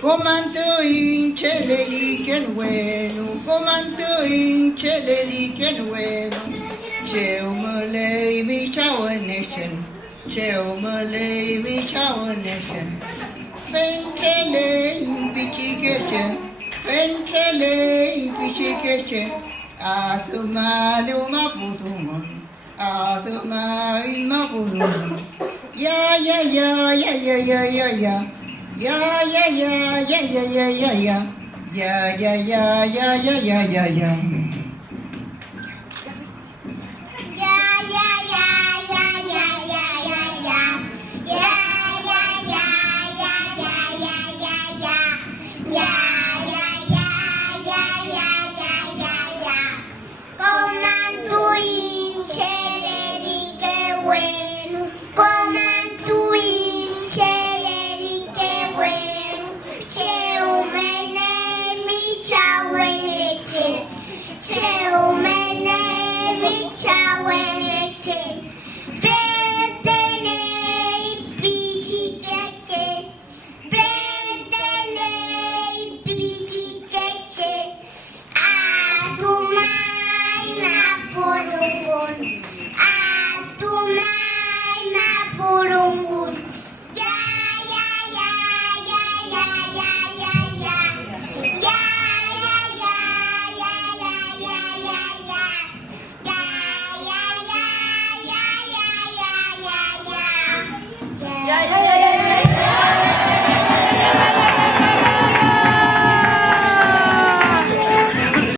Comandoin cheleli que bueno, comandoin cheleli que bueno. Cheo malay mi chawaneshan, cheo malay mi chawaneshan. Fenchele bichi keche, fenchele bichi keche. Asumalo maputuman, asumai maputuman. Ya ya ya ya ya ya ya ya. Ya ya ya ya ya ya ya ya ya ya ya ya ya ya ya ya